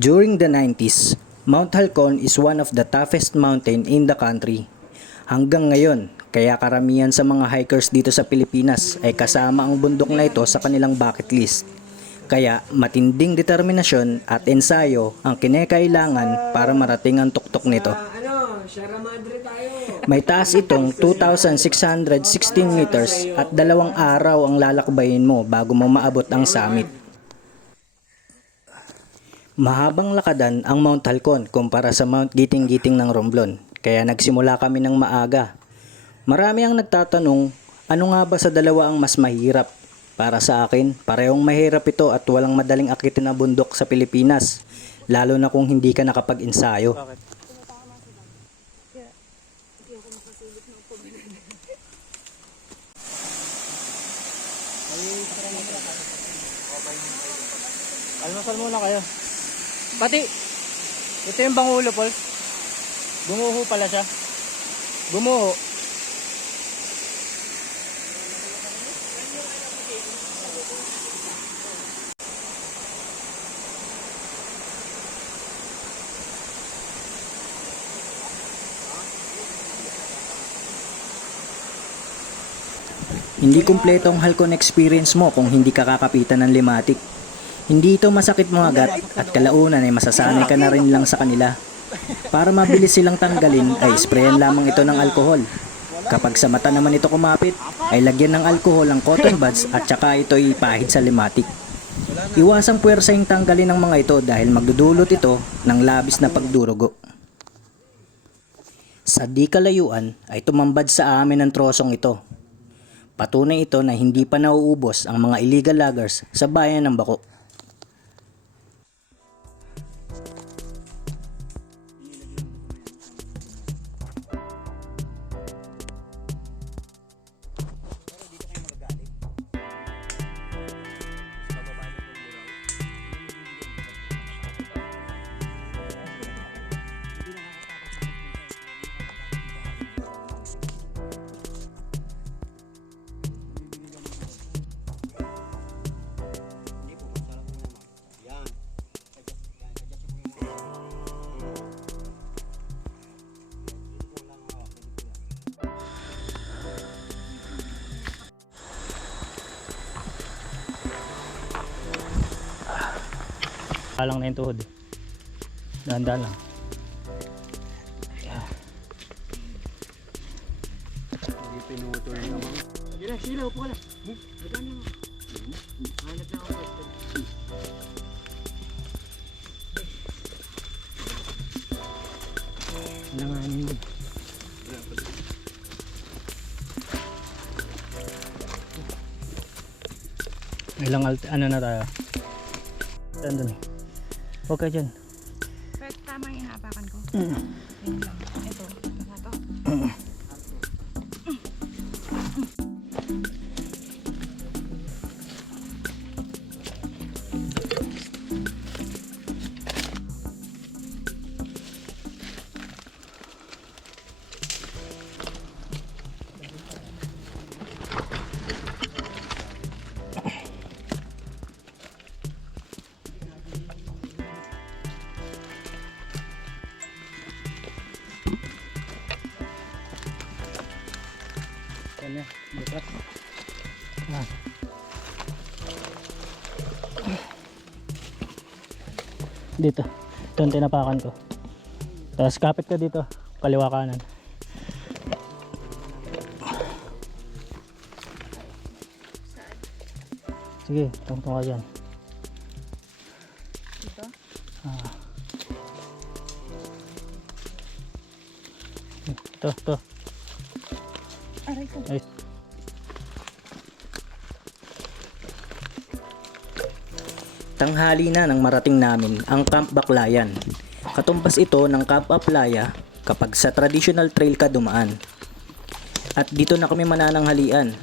During the 90s, Mount Halcon is one of the toughest mountain in the country. Hanggang ngayon, kaya karamihan sa mga hikers dito sa Pilipinas ay kasama ang bundok na ito sa kanilang bucket list. Kaya matinding determinasyon at ensayo ang kinekailangan para marating ang tuktok nito. May taas itong 2,616 meters at 2 araw ang lalakbayin mo bago mo maabot ang summit. Mahabang lakadan ang Mount Halcon kumpara sa Mount Giting-Giting ng Romblon, kaya nagsimula kami ng maaga. Marami ang nagtatanong, ano nga ba sa dalawa ang mas mahirap? Para sa akin, parehong mahirap ito at walang madaling akitin na bundok sa Pilipinas, lalo na kung hindi ka nakapag-ensayo. Almasal muna kayo. Pati, ito yung Bangulo, Paul. Gumuho pala siya. Gumuho. Hindi kumpleto ang Halcon experience mo kung hindi ka kakapitan ng limatic. Hindi ito masakit mga at kalaunan ay masasanay ka na rin lang sa kanila. Para mabilis silang tanggalin ay sprayan lamang ito ng alkohol. Kapag sa mata naman ito kumapit, ay lagyan ng alkohol ang cotton buds at saka ito ipahid sa limatic. Iwasang puwersa yung tanggalin ng mga ito dahil magdudulot ito ng labis na pagdurugo. Sa di kalayuan ay tumambad sa amin ang trosong ito. Patunay ito na hindi pa nauubos ang mga illegal loggers sa bayan ng Bako. Lang na yung tuhod. Dahan-dahan lang. Hindi pinutol naman. Sige, sila, upo ka lang. Dagan mo. Hanap na ako question. Langanin mo. Ilang ano na tayo? Andun eh. Okay dyan. Pero tama yung hinahapakan ko. Yun lang. Ito. Na to. Yan na. Bukas. Ah. Dito. Ito yung tinapakan ko. Tapos kapit ka dito. Kaliwa kanan. Sige, tungtong ka dyan. Ito. Ah. Ito. Aray ko. Ay. Tanghali na nang marating namin ang Camp Baclayan. Katumbas ito ng Camp Aplaya kapag sa traditional trail ka dumaan. At dito na kami manananghalian.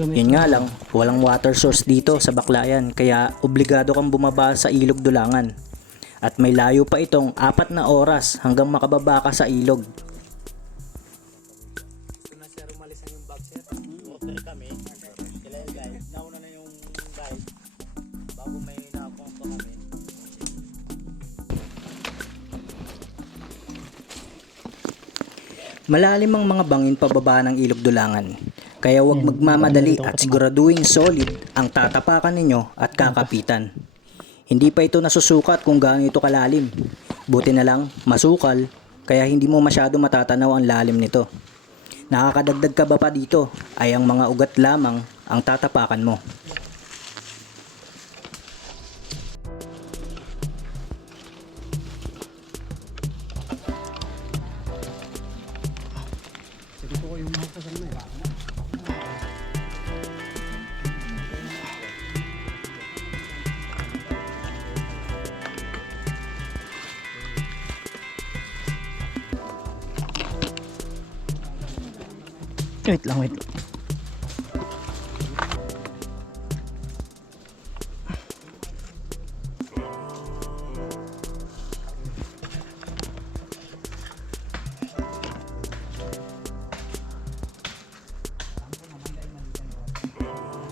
Yun nga lang, walang water source dito sa Baclayan kaya obligado kang bumaba sa ilog Dulangan. At may layo pa itong 4 na oras hanggang makababa ka sa ilog. Malalim ang mga bangin pababa ng Ilog Dulangan. Kaya huwag magmamadali at siguraduhin solid ang tatapakan ninyo at kakapitan. Hindi pa ito nasusukat kung gaano ito kalalim. Buti na lang, masukal, kaya hindi mo masyado matatanaw ang lalim nito. Nakakadagdag ka ba pa dito ay ang mga ugat lamang ang tatapakan mo. Sige po yung mga kasama na yun. Wait lang, wait.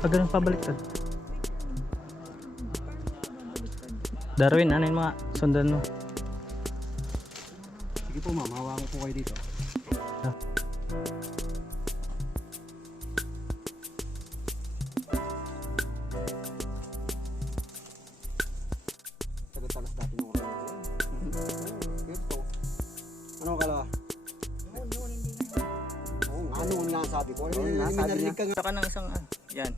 Ganun pabaliktad. Darwin, ano yung mga sundan mo? Sige po ma'am, hawakan po kayo dito. Tagas-tagas dati nung oras. Ito. Ano kala? Oo nga, noon nga sabi ko. Oo nga, sabi niya. Saka ng isang, yan.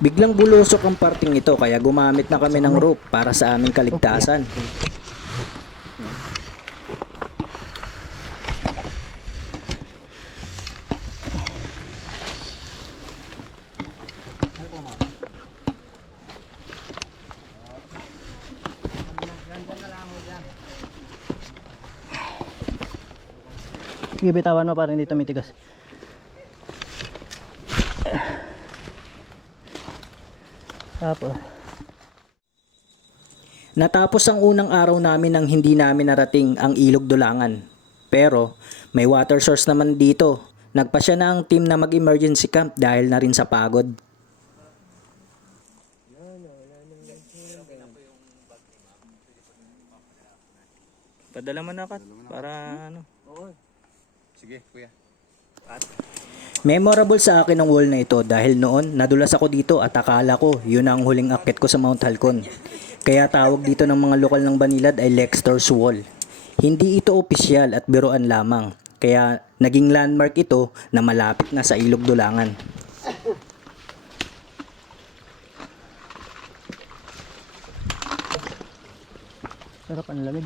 Biglang bulusok ang parting ito kaya gumamit na kami ng rope para sa aming kaligtasan. Sige, bitawan mo para hindi tumitigas. Tapos Natapos ang unang araw namin nang hindi namin narating ang Ilog Dulangan. Pero may water source naman dito. Nagpasya na ang team na mag-emergency camp dahil na rin sa pagod. padala mo na kat para ano. Sige, kuya. Memorable sa akin ang wall na ito dahil noon nadulas ako dito at akala ko yun ang huling akit ko sa Mount Halcon. Kaya tawag dito ng mga lokal ng Banilad ay Lexter's Wall. Hindi ito opisyal at biruan lamang. Kaya naging landmark ito na malapit na sa Ilog Dulangan. Sarap ang lamig.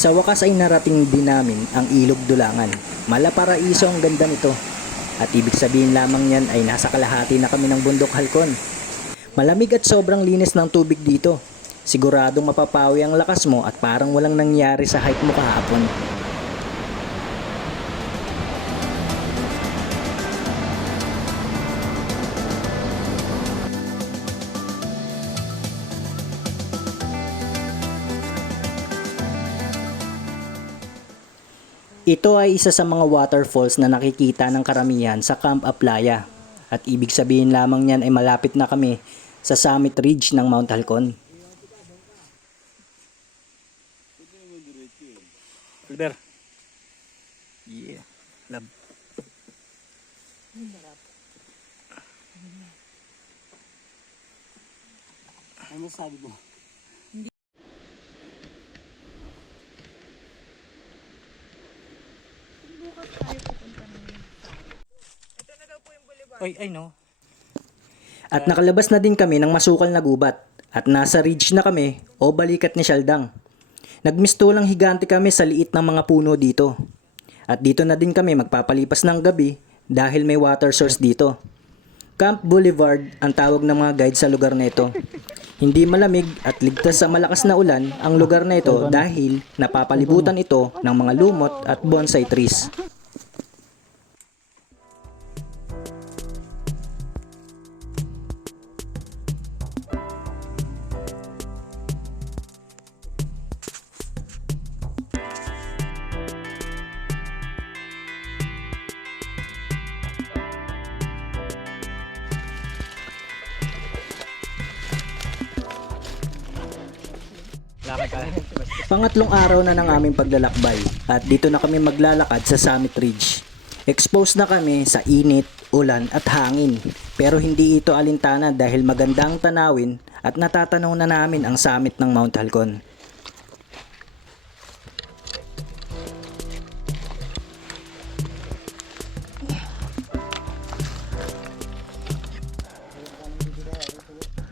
Sa wakas ay narating din namin ang Ilog Dulangan. Malaparaiso ang ganda nito. At ibig sabihin lamang yan ay nasa kalahati na kami ng bundok Halcon. Malamig at sobrang linis ng tubig dito. Siguradong mapapawi ang lakas mo at parang walang nangyari sa hike mo kahapon. Ito ay isa sa mga waterfalls na nakikita ng karamihan sa Camp Aplaya. At ibig sabihin lamang niyan ay malapit na kami sa summit ridge ng Mount Halcon. Filber. Yeah. Lab. Ano sabi mo? Ay no. At nakalabas na din kami ng masukal na gubat. At nasa ridge na kami o balikat ni Sialdang. Nagmistulang higante kami sa liit ng mga puno dito. At dito na din kami magpapalipas ng gabi dahil may water source dito. Camp Boulevard ang tawag ng mga guide sa lugar na ito. Hindi malamig at ligtas sa malakas na ulan ang lugar na ito dahil napapalibutan ito ng mga lumot at bonsai trees. Pangatlong araw na ng aming paglalakbay at dito na kami maglalakad sa Summit Ridge. Exposed na kami sa init, ulan at hangin. Pero hindi ito alintana dahil maganda ang tanawin at natatanaw na namin ang summit ng Mount Halcon.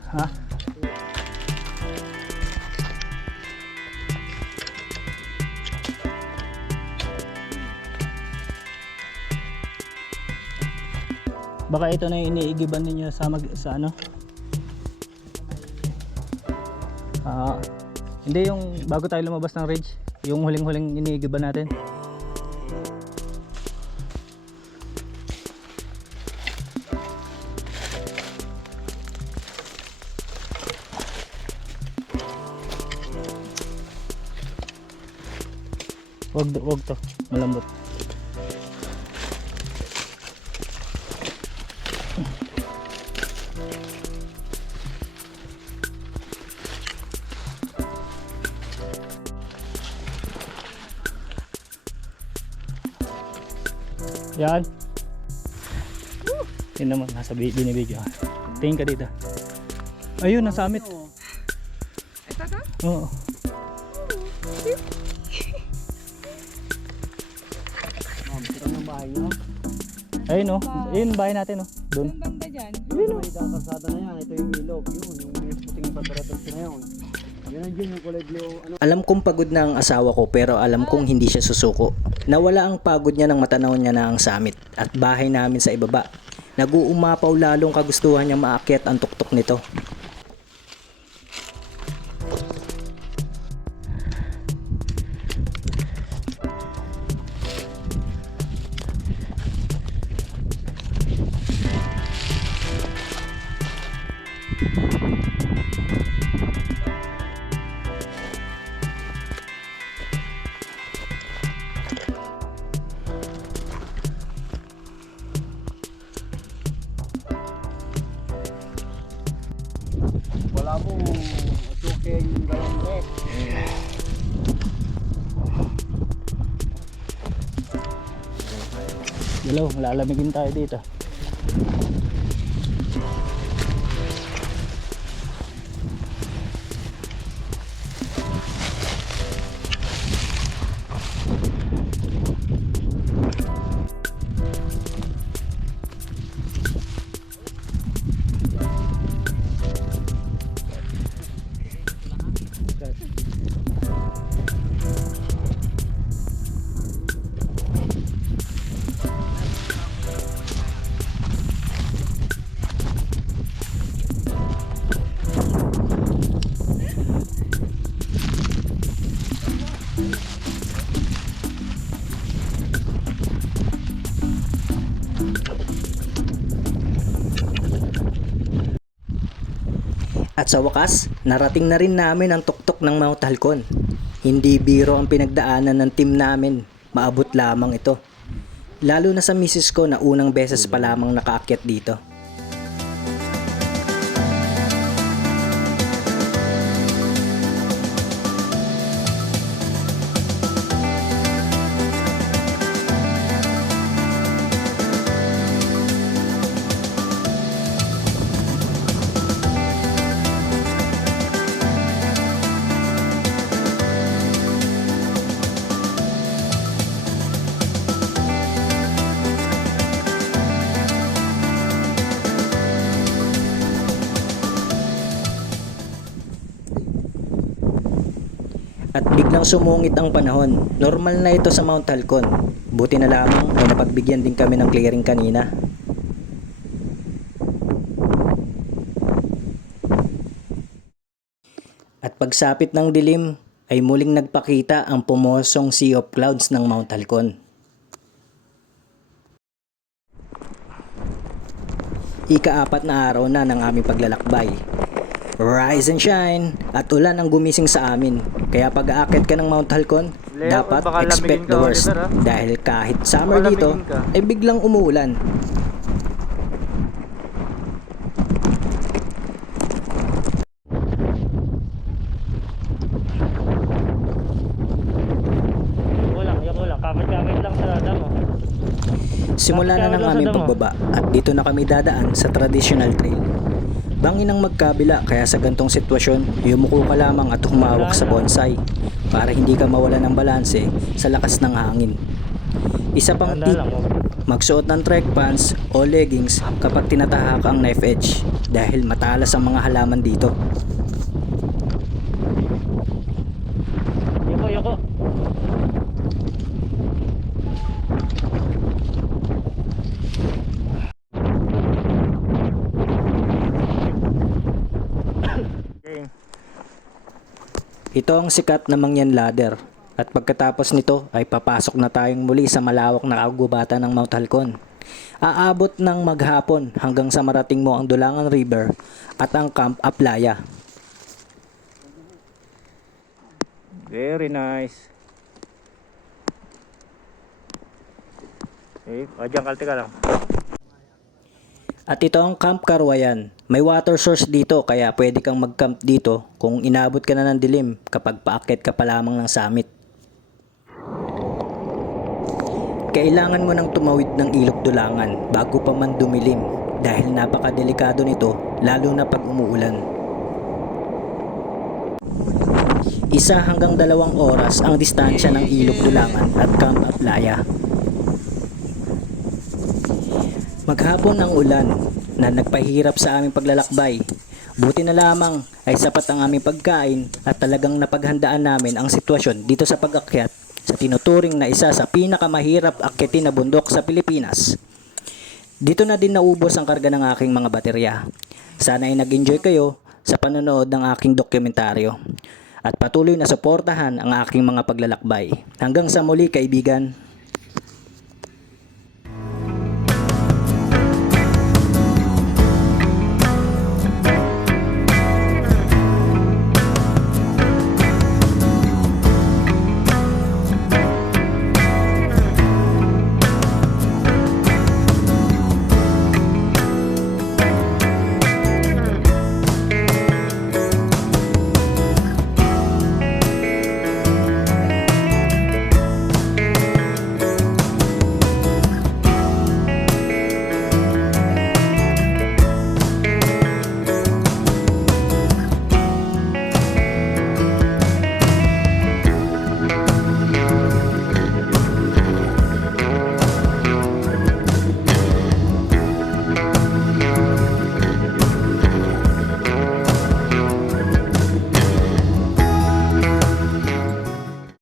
Ha? Baka ito na yung iniigiban ninyo sa sa ano? Hindi yung bago tayo lumabas ng ridge, yung huling-huling iniigiban natin. Wag to, malambot. Yan. Yun naman, nasa binibidyo. Tingin ka dito. Ayun, ang summit. Ito to? Oo. Ayun oh, ayun bahay natin oh. Doon. Yung banda dyan. Yun, may kakasada na yan. Ito yung ilog. Yun, yung may puting patratos na yun. Yan ang dyan yung kulay blue. Ano? Alam kong pagod na ang asawa ko pero alam kong hindi siya susuko. Nawala ang pagod niya nang matanaw niya na ang summit at bahay namin sa ibaba. Nag-uumapaw lalong kagustuhan niya maakyat ang tuktok nito. Wala mo choking galong rek. Dalaw, lalamigin tayo dito. At sa wakas, narating na rin namin ang tuktok ng Mount Halcon. Hindi biro ang pinagdaanan ng team namin, maabot lamang ito. Lalo na sa misis ko na unang beses pa lamang nakaakyat dito. At biglang sumungit ang panahon. Normal na ito sa Mount Halcon. Buti na lamang ay napagbigyan din kami ng clearing kanina. At pagsapit ng dilim ay muling nagpakita ang pumosong sea of clouds ng Mount Halcon. Ika-4 na araw na ng aming paglalakbay. Rise and shine at ulan ang gumising sa amin. Kaya pag aakyat ka ng Mount Halcon, Leo, dapat baka expect lamigin the ka, worst. Oliver, ha? Dahil kahit summer Baka dito, lamigin ka. ay biglang umuulan. Simula na ng aming pagbaba at dito na kami dadaan sa traditional trail. Bangin ang magkabila kaya sa gantong sitwasyon, yumuko ka lamang at humawak sa bonsai para hindi ka mawala ng balanse sa lakas ng hangin. Isa pang tip, magsuot ng trek pants o leggings kapag tinatahak ang knife edge dahil matalas ang mga halaman dito. Yoko. Ito ang sikat na Mangyan Ladder at pagkatapos nito ay papasok na tayong muli sa malawak na kagubatan ng Mount Halcon. Aabot ng maghapon hanggang sa marating mo ang Dulangan River at ang Camp Aplaya. Very nice. Diyan kalte ka lang. At ito ang Camp Karwayan. May water source dito kaya pwede kang mag-camp dito kung inabot ka na ng dilim kapag paakyat ka pa lamang ng summit. Kailangan mo nang tumawid ng Ilog Dulangan bago pa man dumilim dahil napakadelikado nito lalo na pag umuulan. 1 hanggang 2 oras ang distansya ng Ilog Dulangan at Camp Aplaya. Maghapon ang ulan na nagpahirap sa aming paglalakbay. Buti na lamang ay sapat ang aming pagkain at talagang napaghandaan namin ang sitwasyon dito sa pag-akyat sa tinuturing na isa sa pinakamahirap akyatin na bundok sa Pilipinas. Dito na din naubos ang karga ng aking mga baterya. Sana ay nag-enjoy kayo sa panonood ng aking dokumentaryo at patuloy na suportahan ang aking mga paglalakbay. Hanggang sa muli kaibigan.